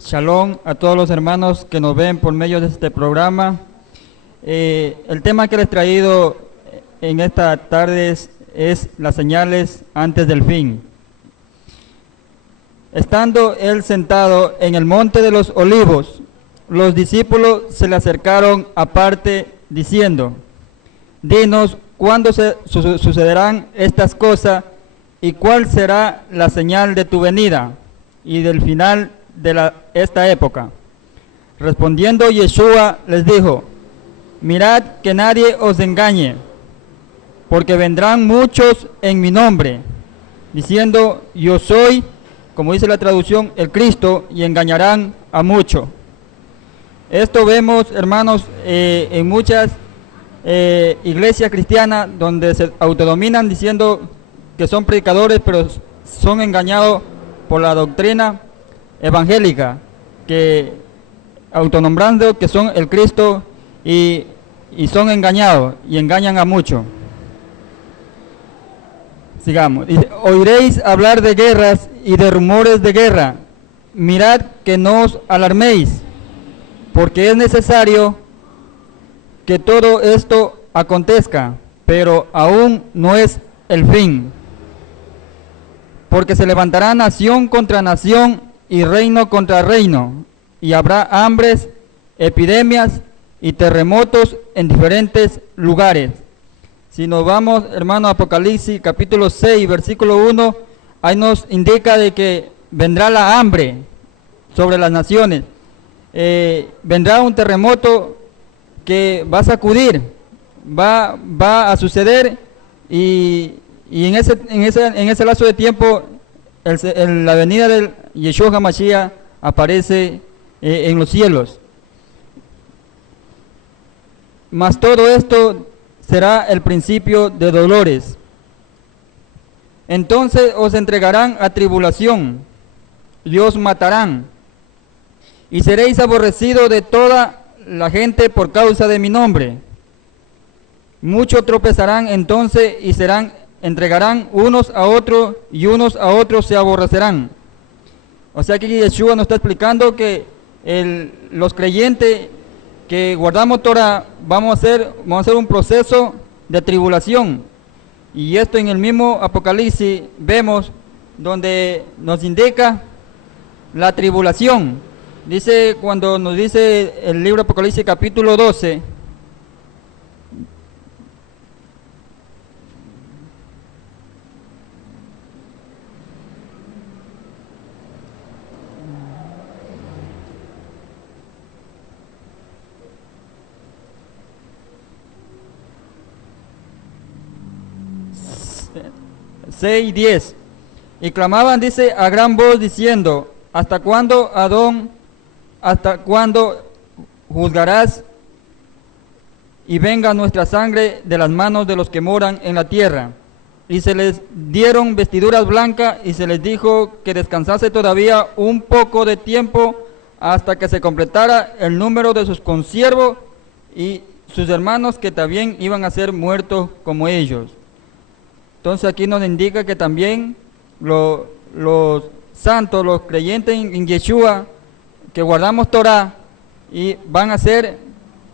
Shalom a todos los hermanos que nos ven por medio de este programa. El tema que les he traído en esta tarde es las señales antes del fin. Estando él sentado en el monte de los olivos, los discípulos se le acercaron aparte diciendo: dinos cuándo sucederán estas cosas y cuál será la señal de tu venida y del final de esta época. Respondiendo Yeshua les dijo: mirad que nadie os engañe, porque vendrán muchos en mi nombre, diciendo yo soy, como dice la traducción, el Cristo, y engañarán a muchos. Esto vemos, hermanos, en muchas iglesias cristianas donde se autodominan diciendo que son predicadores, pero son engañados por la doctrina evangélica, que autonombrando que son el Cristo y son engañados y engañan a muchos. Sigamos. Oiréis hablar de guerras y de rumores de guerra. Mirad que no os alarméis, porque es necesario que todo esto acontezca, pero aún no es el fin. Porque se levantará nación contra nación y reino contra reino, y habrá hambres, epidemias y terremotos en diferentes lugares. Si nos vamos, hermano, a Apocalipsis capítulo 6, versículo 1, ahí nos indica de que vendrá la hambre sobre las naciones. Vendrá un terremoto que va a sacudir, va a suceder, y en ese lapso de tiempo la venida del Yeshua HaMashiach aparece en los cielos. Mas todo esto será el principio de dolores. Entonces os entregarán a tribulación y os matarán, y seréis aborrecidos de toda la gente por causa de mi nombre. Muchos tropezarán entonces y entregarán unos a otros, y unos a otros se aborrecerán. O sea que Yeshua nos está explicando que los creyentes que guardamos Torah vamos a hacer un proceso de tribulación, y esto en el mismo Apocalipsis vemos donde nos indica la tribulación. Dice, cuando nos dice el libro Apocalipsis capítulo 12, y 10, y clamaban, dice, a gran voz diciendo: ¿hasta cuándo, Adón? ¿Hasta cuándo juzgarás y venga nuestra sangre de las manos de los que moran en la tierra? Y se les dieron vestiduras blancas, y se les dijo que descansase todavía un poco de tiempo hasta que se completara el número de sus consiervos y sus hermanos, que también iban a ser muertos como ellos. Entonces aquí nos indica que también los santos, los creyentes en Yeshua, que guardamos Torah, y van a ser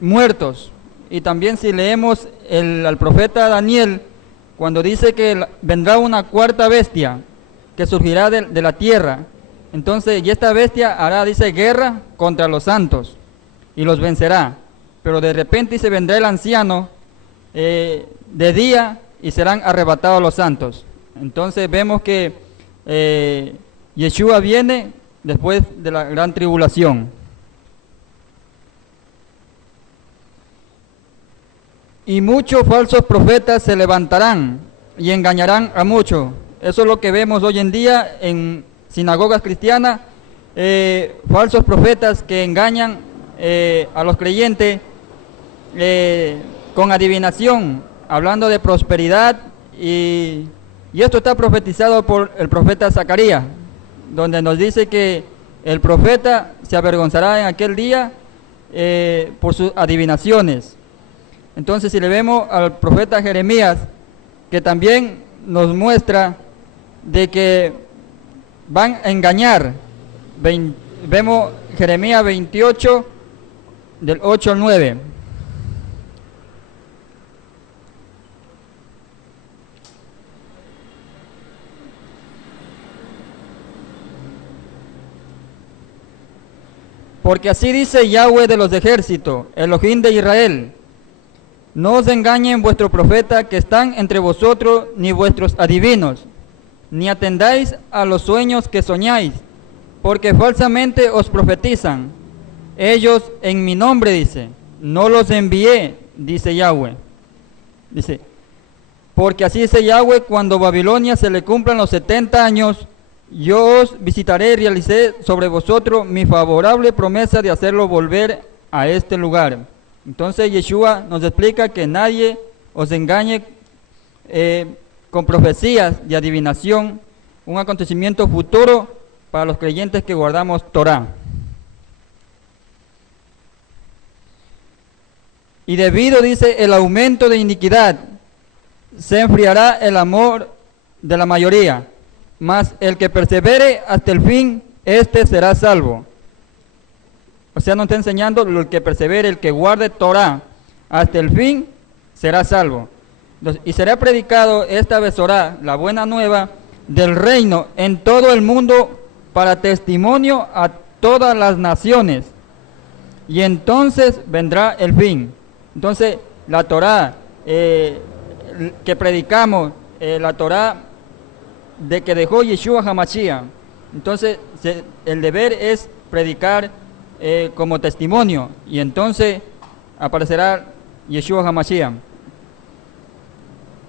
muertos. Y también si leemos al profeta Daniel, cuando dice que vendrá una cuarta bestia que surgirá de la tierra, entonces, y esta bestia hará, dice, guerra contra los santos y los vencerá. Pero de repente se vendrá el anciano de día, y serán arrebatados los santos. Entonces vemos que Yeshua viene después de la gran tribulación. Y muchos falsos profetas se levantarán y engañarán a muchos. Eso es lo que vemos hoy en día en sinagogas cristianas, falsos profetas que engañan a los creyentes con adivinación, hablando de prosperidad, y esto está profetizado por el profeta Zacarías, donde nos dice que el profeta se avergonzará en aquel día por sus adivinaciones. Entonces, si le vemos al profeta Jeremías, que también nos muestra de que van a engañar vemos Jeremías 28, del 8 al 9. Porque así dice Yahweh de los ejércitos, Elohim de Israel: no os engañen vuestros profetas que están entre vosotros, ni vuestros adivinos, ni atendáis a los sueños que soñáis, porque falsamente os profetizan. Ellos en mi nombre, dice, no los envié, dice Yahweh. Dice, porque así dice Yahweh: cuando Babilonia se le cumplan los 70 años, yo os visitaré y realicé sobre vosotros mi favorable promesa de hacerlo volver a este lugar. Entonces Yeshua nos explica que nadie os engañe con profecías de adivinación, un acontecimiento futuro para los creyentes que guardamos Torah. Y debido, dice, el aumento de iniquidad, se enfriará el amor de la mayoría, mas el que persevere hasta el fin, éste será salvo. O sea, nos está enseñando el que persevere, el que guarde Torah hasta el fin, será salvo. Entonces, y será predicado esta Besorá, la buena nueva del reino, en todo el mundo para testimonio a todas las naciones. Y entonces vendrá el fin. Entonces, la Torah que predicamos, la Torah de que dejó Yeshua HaMashiach. Entonces, el deber es predicar como testimonio, y entonces aparecerá Yeshua HaMashiach.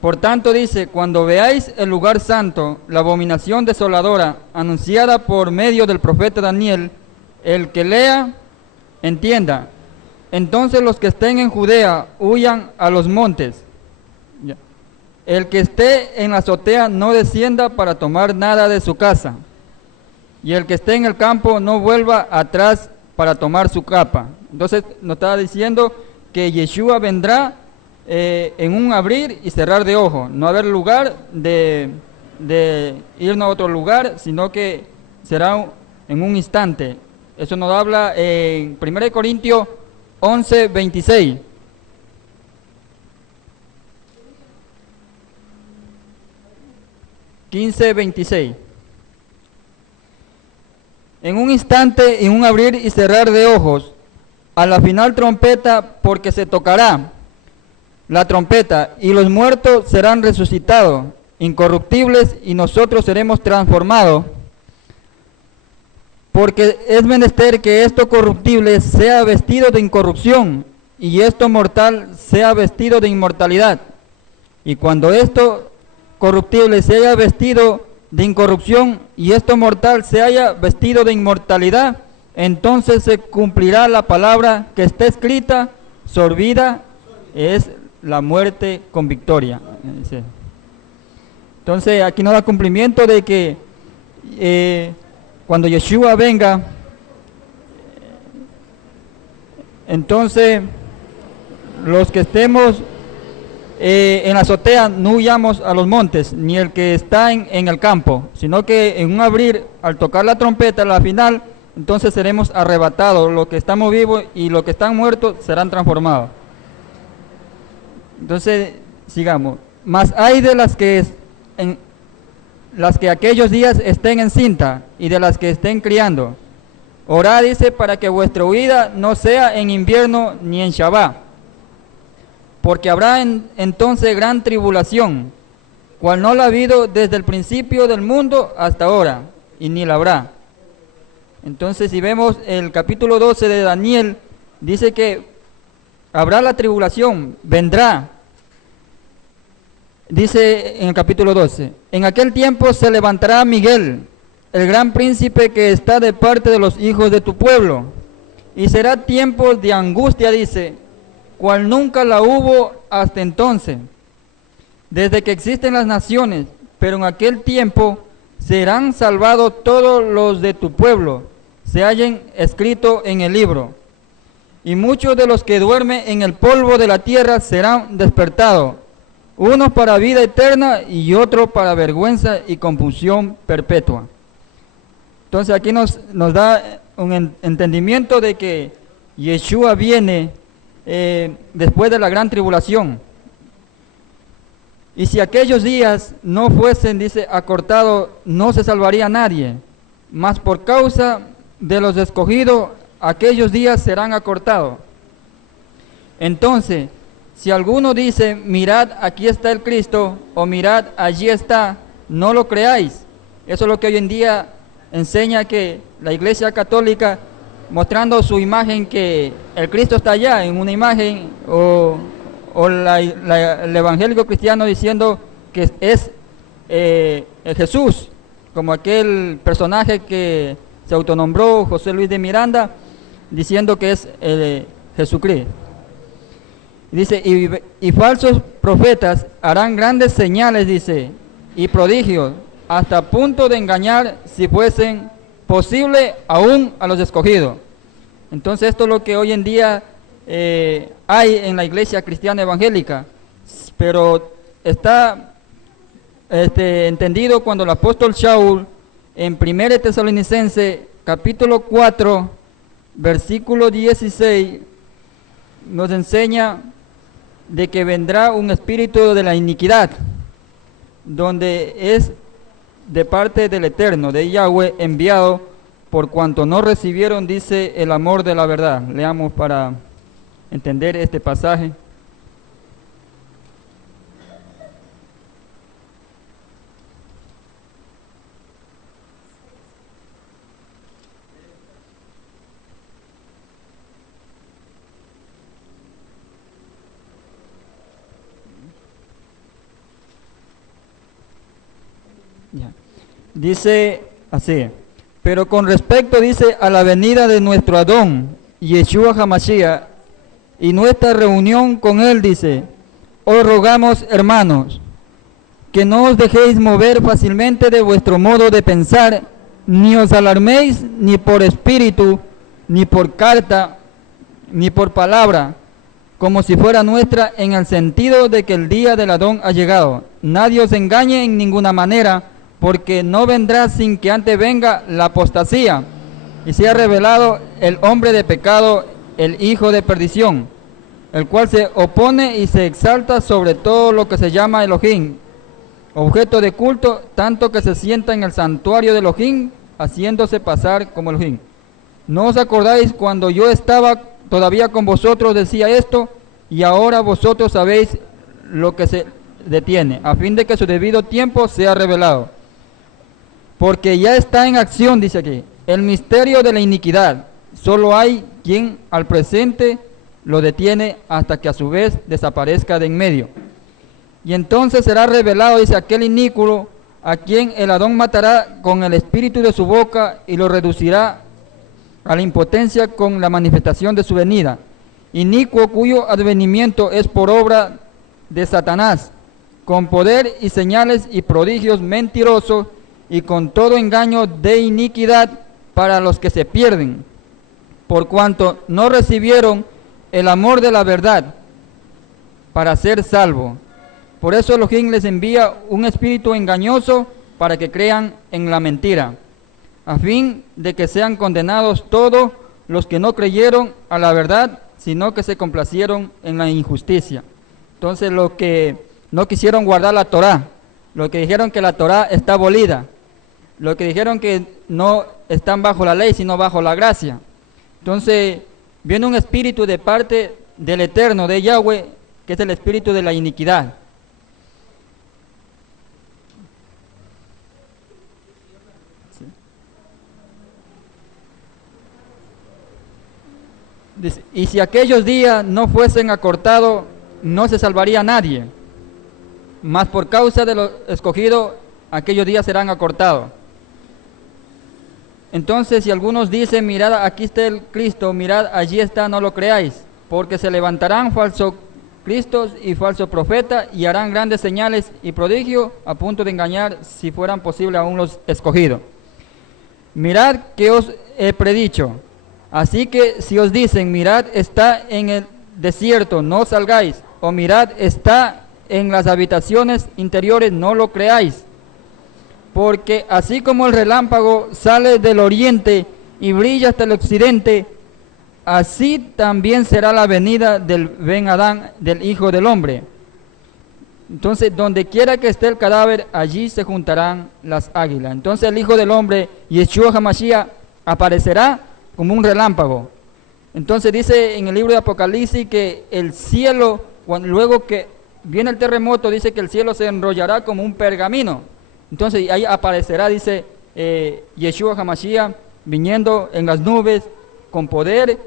Por tanto, dice: cuando veáis el lugar santo, la abominación desoladora, anunciada por medio del profeta Daniel, el que lea, entienda. Entonces los que estén en Judea, huyan a los montes. El que esté en la azotea, no descienda para tomar nada de su casa. Y el que esté en el campo, no vuelva atrás para tomar su capa. Entonces nos está diciendo que Yeshua vendrá en un abrir y cerrar de ojos. No haber lugar de irnos a otro lugar, sino que será en un instante. Eso nos habla en 1 Corintios 11, 26. En un instante, en un abrir y cerrar de ojos, a la final trompeta, porque se tocará la trompeta, y los muertos serán resucitados, incorruptibles, y nosotros seremos transformados. Porque es menester que esto corruptible sea vestido de incorrupción, y esto mortal sea vestido de inmortalidad. Y cuando esto corruptible se haya vestido de incorrupción, y esto mortal se haya vestido de inmortalidad, entonces se cumplirá la palabra que está escrita: sorbida es la muerte con victoria. Entonces aquí nos da cumplimiento de que cuando Yeshua venga, entonces los que estemos en la azotea, no huyamos a los montes, ni el que está en el campo, sino que en un abrir, al tocar la trompeta, a la final, entonces seremos arrebatados. Los que estamos vivos y los que están muertos serán transformados. Entonces, sigamos. Mas hay de las que aquellos días estén en cinta, y de las que estén criando. Orad, dice, para que vuestra huida no sea en invierno ni en Shabbat. Porque habrá entonces gran tribulación, cual no la ha habido desde el principio del mundo hasta ahora, y ni la habrá. Entonces, si vemos el capítulo 12 de Daniel, dice que habrá la tribulación, vendrá. Dice en el capítulo 12: en aquel tiempo se levantará Miguel, el gran príncipe que está de parte de los hijos de tu pueblo, y será tiempo de angustia, dice, cual nunca la hubo hasta entonces, desde que existen las naciones, pero en aquel tiempo serán salvados todos los de tu pueblo, se hallen escritos en el libro. Y muchos de los que duermen en el polvo de la tierra serán despertados, unos para vida eterna y otros para vergüenza y confusión perpetua. Entonces aquí nos da entendimiento de que Yeshua viene después de la gran tribulación. Y si aquellos días no fuesen, dice, acortados, no se salvaría nadie. Mas por causa de los escogidos, aquellos días serán acortados. Entonces, si alguno dice, mirad, aquí está el Cristo, o mirad, allí está, no lo creáis. Eso es lo que hoy en día enseña que la Iglesia Católica, mostrando su imagen que el Cristo está allá, en una imagen, o el evangélico cristiano diciendo que es Jesús, como aquel personaje que se autonombró José Luis de Miranda, diciendo que es Jesucristo. Dice, y falsos profetas harán grandes señales, dice, y prodigios, hasta punto de engañar, si fuesen posible, aún a los escogidos. Entonces esto es lo que hoy en día hay en la iglesia cristiana evangélica, pero está entendido cuando el apóstol Shaul en 1 Tesalonicenses capítulo 4 versículo 16 nos enseña de que vendrá un espíritu de la iniquidad, donde es de parte del Eterno, de Yahweh, enviado por cuanto no recibieron, dice, el amor de la verdad. Leamos para entender este pasaje. Ya. Dice así, pero con respecto, dice, a la venida de nuestro Adón, Yeshua HaMashiach, y nuestra reunión con él, dice, os rogamos, hermanos, que no os dejéis mover fácilmente de vuestro modo de pensar, ni os alarméis ni por espíritu, ni por carta, ni por palabra, como si fuera nuestra, en el sentido de que el día del Adón ha llegado. Nadie os engañe en ninguna manera, porque no vendrá sin que antes venga la apostasía, y sea revelado el hombre de pecado, el hijo de perdición, el cual se opone y se exalta sobre todo lo que se llama Elohim, objeto de culto, tanto que se sienta en el santuario de Elohim, haciéndose pasar como Elohim. ¿No os acordáis cuando yo estaba todavía con vosotros, decía esto, y ahora vosotros sabéis lo que se detiene, a fin de que su debido tiempo sea revelado? Porque ya está en acción, dice aquí, el misterio de la iniquidad. Solo hay quien al presente lo detiene hasta que a su vez desaparezca de en medio. Y entonces será revelado, dice, aquel inicuo, a quien el Adón matará con el espíritu de su boca y lo reducirá a la impotencia con la manifestación de su venida. Inicuo cuyo advenimiento es por obra de Satanás, con poder y señales y prodigios mentirosos, y con todo engaño de iniquidad para los que se pierden, por cuanto no recibieron el amor de la verdad para ser salvos. Por eso Elohim les envía un espíritu engañoso para que crean en la mentira, a fin de que sean condenados todos los que no creyeron a la verdad, sino que se complacieron en la injusticia. Entonces los que no quisieron guardar la Torá, los que dijeron que la Torá está abolida, los que dijeron que no están bajo la ley, sino bajo la gracia. Entonces viene un espíritu de parte del Eterno, de Yahweh, que es el espíritu de la iniquidad. Sí. Dice, y si aquellos días no fuesen acortados, no se salvaría nadie, mas por causa de los escogidos, aquellos días serán acortados. Entonces, si algunos dicen, mirad, aquí está el Cristo, mirad, allí está, no lo creáis, porque se levantarán falsos cristos y falsos profetas, y harán grandes señales y prodigios, a punto de engañar, si fueran posible, aún los escogidos. Mirad que os he predicho. Así que si os dicen, mirad, está en el desierto, no salgáis, o mirad, está en las habitaciones interiores, no lo creáis. Porque así como el relámpago sale del oriente y brilla hasta el occidente, así también será la venida del Ben Adán, del Hijo del Hombre. Entonces, donde quiera que esté el cadáver, allí se juntarán las águilas. Entonces el Hijo del Hombre, Yeshua HaMashiach, aparecerá como un relámpago. Entonces dice en el libro de Apocalipsis que el cielo, luego que viene el terremoto, dice que el cielo se enrollará como un pergamino. Entonces ahí aparecerá, dice Yeshua HaMashiach, viniendo en las nubes con poder.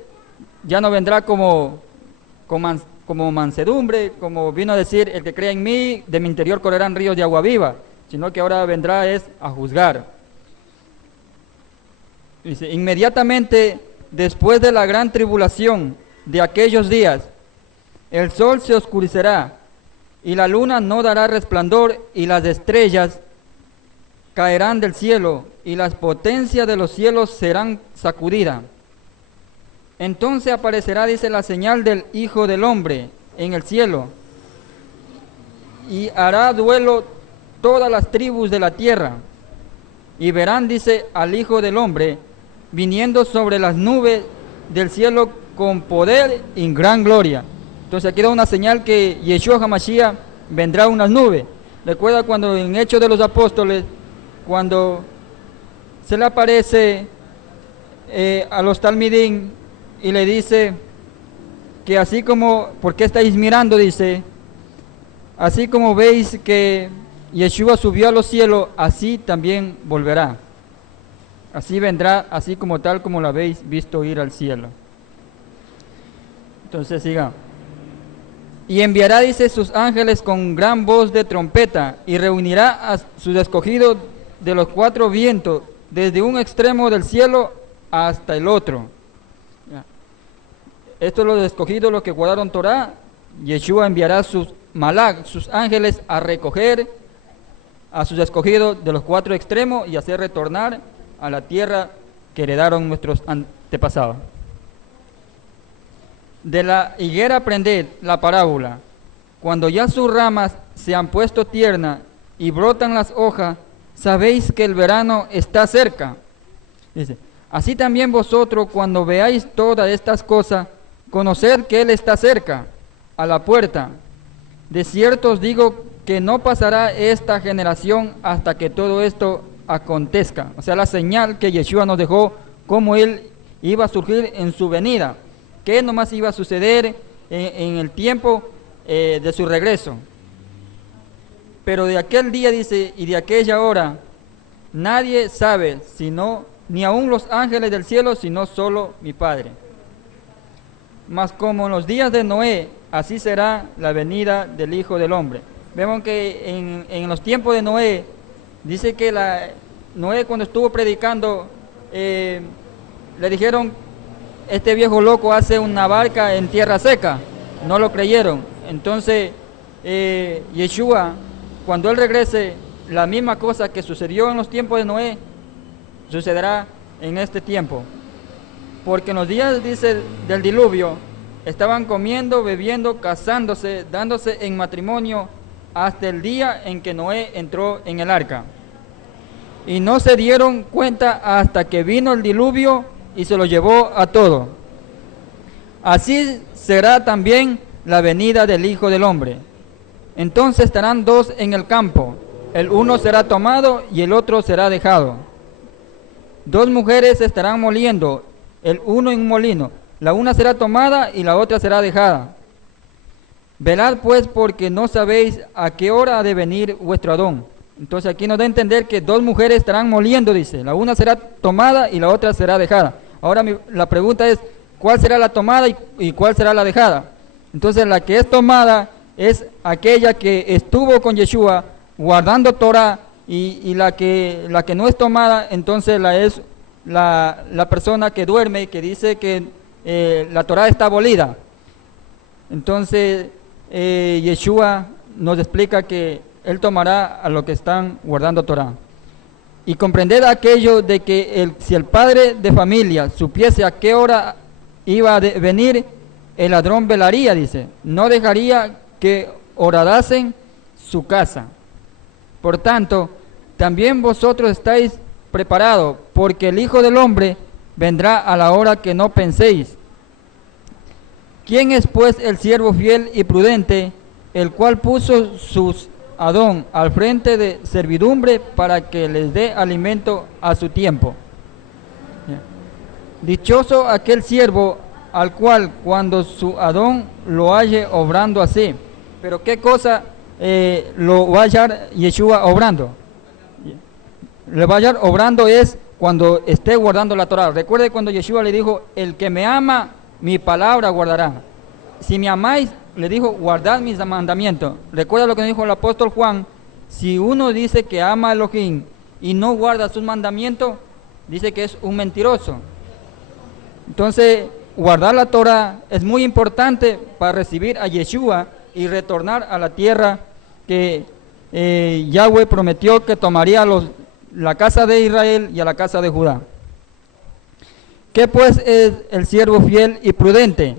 Ya no vendrá como mansedumbre, como vino a decir, el que cree en mí, de mi interior correrán ríos de agua viva, sino que ahora vendrá es a juzgar. Dice, inmediatamente después de la gran tribulación de aquellos días, el sol se oscurecerá, y la luna no dará resplandor, y las estrellas caerán del cielo, y las potencias de los cielos serán sacudidas. Entonces aparecerá, dice, la señal del Hijo del Hombre en el cielo, y hará duelo todas las tribus de la tierra, y verán, dice, al Hijo del Hombre viniendo sobre las nubes del cielo con poder y gran gloria. Entonces aquí da una señal que Yeshua HaMashiach vendrá a unas nubes. Recuerda cuando en Hechos de los Apóstoles, cuando se le aparece a los talmidín y le dice que así como, ¿por qué estáis mirando? Dice, así como veis que Yeshua subió a los cielos, así también volverá. Así vendrá, así como tal como lo habéis visto ir al cielo. Entonces siga. Y enviará, dice, sus ángeles con gran voz de trompeta, y reunirá a sus escogidos de los cuatro vientos, desde un extremo del cielo hasta el otro. Estos los escogidos, los que guardaron Torah. Yeshua enviará sus malak, sus ángeles, a recoger a sus escogidos de los cuatro extremos y hacer retornar a la tierra que heredaron nuestros antepasados. De la higuera aprended la parábola. Cuando ya sus ramas se han puesto tiernas y brotan las hojas, sabéis que el verano está cerca. Dice, así también vosotros, cuando veáis todas estas cosas, conoced que Él está cerca, a la puerta. De cierto os digo que no pasará esta generación hasta que todo esto acontezca. O sea, la señal que Yeshua nos dejó, cómo Él iba a surgir en su venida, qué nomás iba a suceder en el tiempo de su regreso. Pero de aquel día, dice, y de aquella hora, nadie sabe, sino, ni aun los ángeles del cielo, sino solo mi Padre. Mas como en los días de Noé, así será la venida del Hijo del Hombre. Vemos que en los tiempos de Noé, dice que Noé, cuando estuvo predicando, le dijeron, este viejo loco hace una barca en tierra seca. No lo creyeron. Entonces Yeshua, cuando Él regrese, la misma cosa que sucedió en los tiempos de Noé, sucederá en este tiempo. Porque en los días, dice, del diluvio, estaban comiendo, bebiendo, casándose, dándose en matrimonio, hasta el día en que Noé entró en el arca. Y no se dieron cuenta hasta que vino el diluvio y se lo llevó a todo. Así será también la venida del Hijo del Hombre. Entonces estarán dos en el campo, el uno será tomado y el otro será dejado. Dos mujeres estarán moliendo, el uno en un molino, la una será tomada y la otra será dejada. Velad pues, porque no sabéis a qué hora ha de venir vuestro Adón. Entonces aquí nos da a entender que dos mujeres estarán moliendo, dice, la una será tomada y la otra será dejada. Ahora la pregunta es, ¿cuál será la tomada y cuál será la dejada? Entonces la que es tomada es aquella que estuvo con Yeshua guardando Torah, y la que no es tomada, entonces es la persona que duerme, que dice que la Torah está abolida. Entonces Yeshua nos explica que Él tomará a los que están guardando Torah. Y comprended aquello de que si el padre de familia supiese a qué hora iba a venir, el ladrón velaría, dice, no dejaría que horadasen su casa. Por tanto, también vosotros estáis preparados, porque el Hijo del Hombre vendrá a la hora que no penséis. ¿Quién es pues el siervo fiel y prudente, el cual puso sus Adón al frente de servidumbre para que les dé alimento a su tiempo? Dichoso aquel siervo al cual cuando su Adón lo halle obrando así. Pero ¿qué cosa lo va a hallar Yeshua obrando? Le va a hallar obrando es cuando esté guardando la Torah. Recuerde cuando Yeshua le dijo, el que me ama, mi palabra guardará. Si me amáis, le dijo, guardad mis mandamientos. Recuerda lo que dijo el apóstol Juan, si uno dice que ama a Elohim y no guarda sus mandamientos, dice que es un mentiroso. Entonces, guardar la Torah es muy importante para recibir a Yeshua y retornar a la tierra que Yahweh prometió que tomaría la casa de Israel y a la casa de Judá. ¿Qué pues es el siervo fiel y prudente?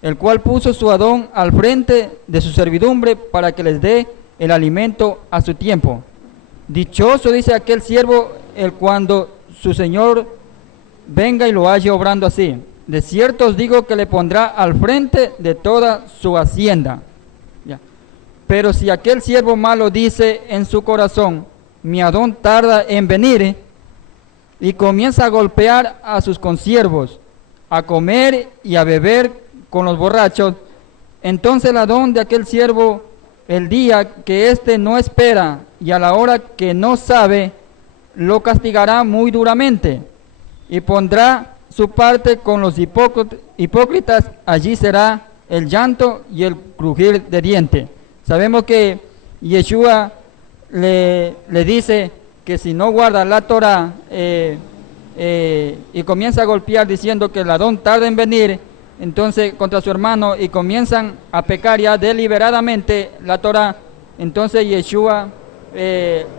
El cual puso su Adón al frente de su servidumbre para que les dé el alimento a su tiempo. Dichoso, dice aquel siervo, el cuando su Señor venga y lo halle obrando así. De cierto os digo que le pondrá al frente de toda su hacienda. Ya. Pero si aquel siervo malo dice en su corazón, mi Adón tarda en venir, y comienza a golpear a sus consiervos, a comer y a beber con los borrachos, entonces el Adón de aquel siervo, el día que éste no espera y a la hora que no sabe, lo castigará muy duramente y pondrá su parte con los hipócritas. Allí será el llanto y el crujir de dientes. Sabemos que Yeshua le dice que si no guarda la Torah y comienza a golpear diciendo que el Adón tarda en venir, entonces contra su hermano, y comienzan a pecar ya deliberadamente la Torah, entonces Yeshua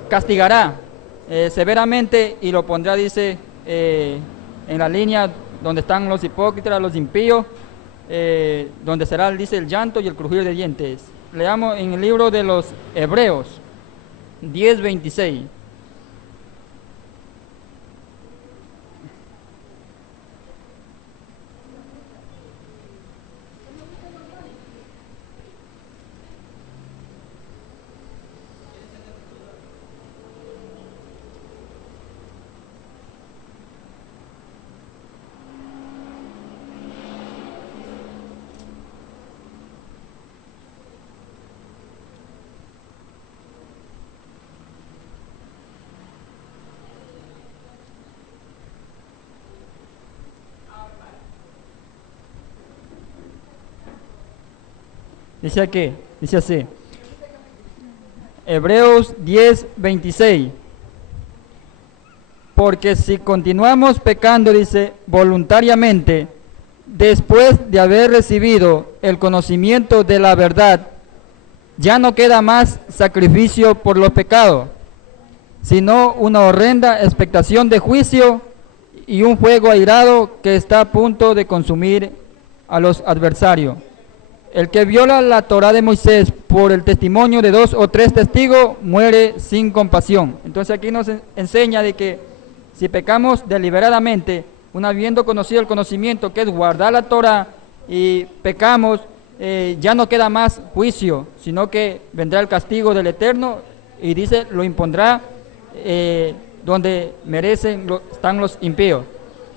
castigará severamente y lo pondrá, dice, en la línea donde están los hipócritas, los impíos, donde será, dice, el llanto y el crujir de dientes. Leamos en el libro de los Hebreos 10:26. Dice aquí, dice así, Hebreos 10:26, porque si continuamos pecando, dice, voluntariamente, después de haber recibido el conocimiento de la verdad, ya no queda más sacrificio por los pecados, sino una horrenda expectación de juicio y un fuego airado que está a punto de consumir a los adversarios. El que viola la Torá de Moisés por el testimonio de 2 o 3 testigos muere sin compasión. Entonces aquí nos enseña de que si pecamos deliberadamente, una habiendo conocido el conocimiento que es guardar la Torá, y pecamos, ya no queda más juicio, sino que vendrá el castigo del Eterno, y dice, lo impondrá donde merecen están los impíos.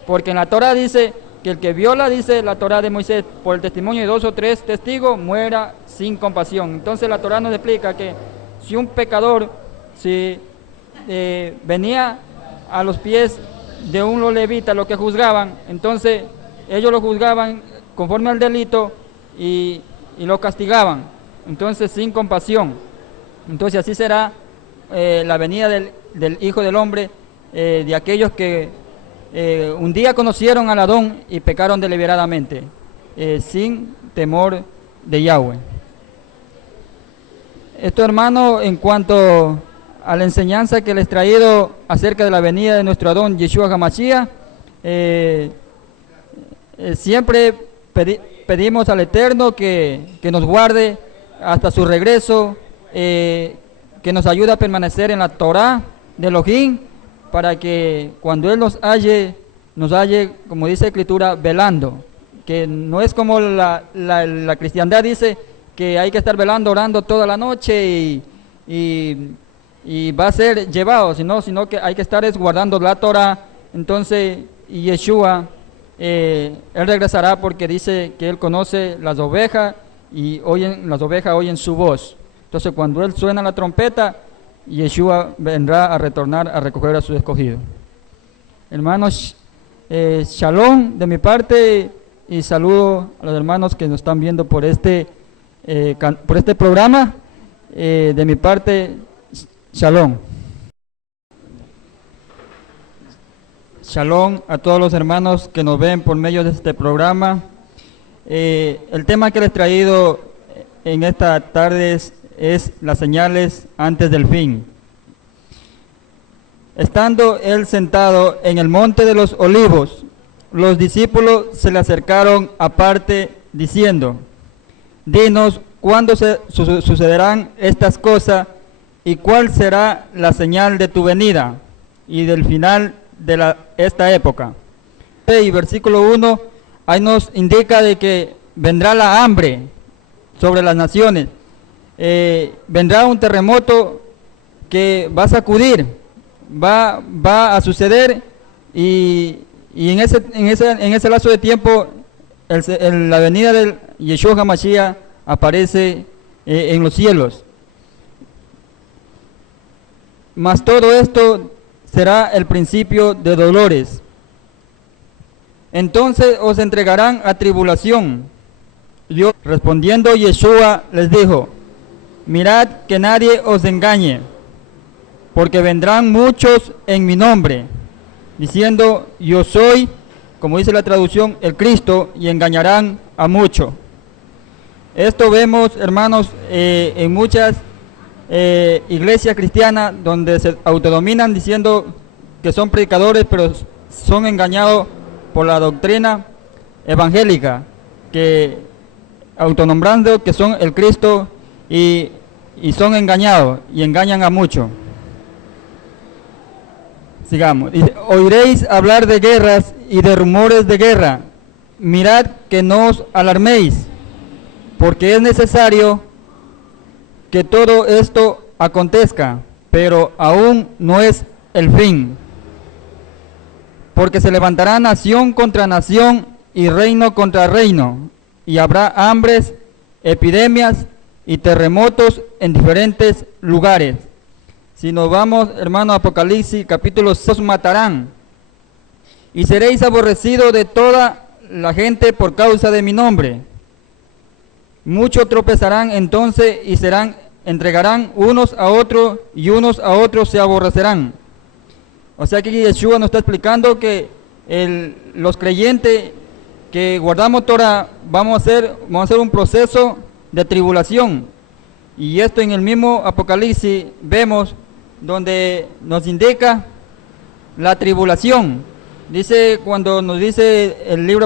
Porque en la Torá dice que el que viola, dice la Torá de Moisés, por el testimonio de 2 o 3 testigos, muera sin compasión. Entonces la Torá nos explica que si un pecador venía a los pies de un levita, lo que juzgaban, entonces ellos lo juzgaban conforme al delito y lo castigaban, entonces sin compasión. Entonces así será la venida del Hijo del Hombre, de aquellos que un día conocieron al Adón y pecaron deliberadamente, sin temor de Yahweh. Esto, hermano, en cuanto a la enseñanza que les he traído acerca de la venida de nuestro Adón Yeshua HaMashiach, siempre pedimos al Eterno que nos guarde hasta su regreso, que nos ayude a permanecer en la Torah de Elohim, para que cuando Él nos halle nos halle, como dice la Escritura, velando, que no es como la cristiandad dice que hay que estar velando, orando toda la noche y va a ser llevado, sino que hay que estar guardando la Torah. Entonces Yeshua, él regresará porque dice que él conoce las ovejas y las ovejas oyen su voz. Entonces cuando él suena la trompeta, Yeshua vendrá a retornar a recoger a su escogido. Hermanos, shalom de mi parte y saludo a los hermanos que nos están viendo por este programa. De mi parte, shalom. Shalom a todos los hermanos que nos ven por medio de este programa. El tema que les he traído en esta tarde es las señales antes del fin. Estando él sentado en el monte de los olivos, los discípulos se le acercaron aparte diciendo: dinos cuándo sucederán estas cosas y cuál será la señal de tu venida y del final de esta época. Y versículo 1 ahí nos indica de que vendrá la hambre sobre las naciones, vendrá un terremoto que va a sacudir, va a suceder y en ese lazo de tiempo la venida del Yeshua HaMashiach aparece en los cielos. Mas todo esto será el principio de dolores. Entonces os entregarán a tribulación. Dios, respondiendo Yeshua les dijo: mirad que nadie os engañe, porque vendrán muchos en mi nombre, diciendo yo soy, como dice la traducción, el Cristo, y engañarán a muchos. Esto vemos, hermanos, en muchas iglesias cristianas donde se autodominan diciendo que son predicadores, pero son engañados por la doctrina evangélica, que autonombrando que son el Cristo y son engañados y engañan a muchos. Sigamos. Oiréis hablar de guerras y de rumores de guerra. Mirad que no os alarméis, porque es necesario que todo esto acontezca, pero aún no es el fin. Porque se levantará nación contra nación y reino contra reino, y habrá hambres, epidemias y terremotos en diferentes lugares. Si nos vamos, hermano, a Apocalipsis capítulo 6, matarán, y seréis aborrecidos de toda la gente por causa de mi nombre. Muchos tropezarán entonces y entregarán unos a otros, y unos a otros se aborrecerán. O sea que Yeshua nos está explicando que los creyentes que guardamos Torah vamos a hacer un proceso de tribulación. Y esto en el mismo Apocalipsis vemos donde nos indica la tribulación. Dice, cuando nos dice el libro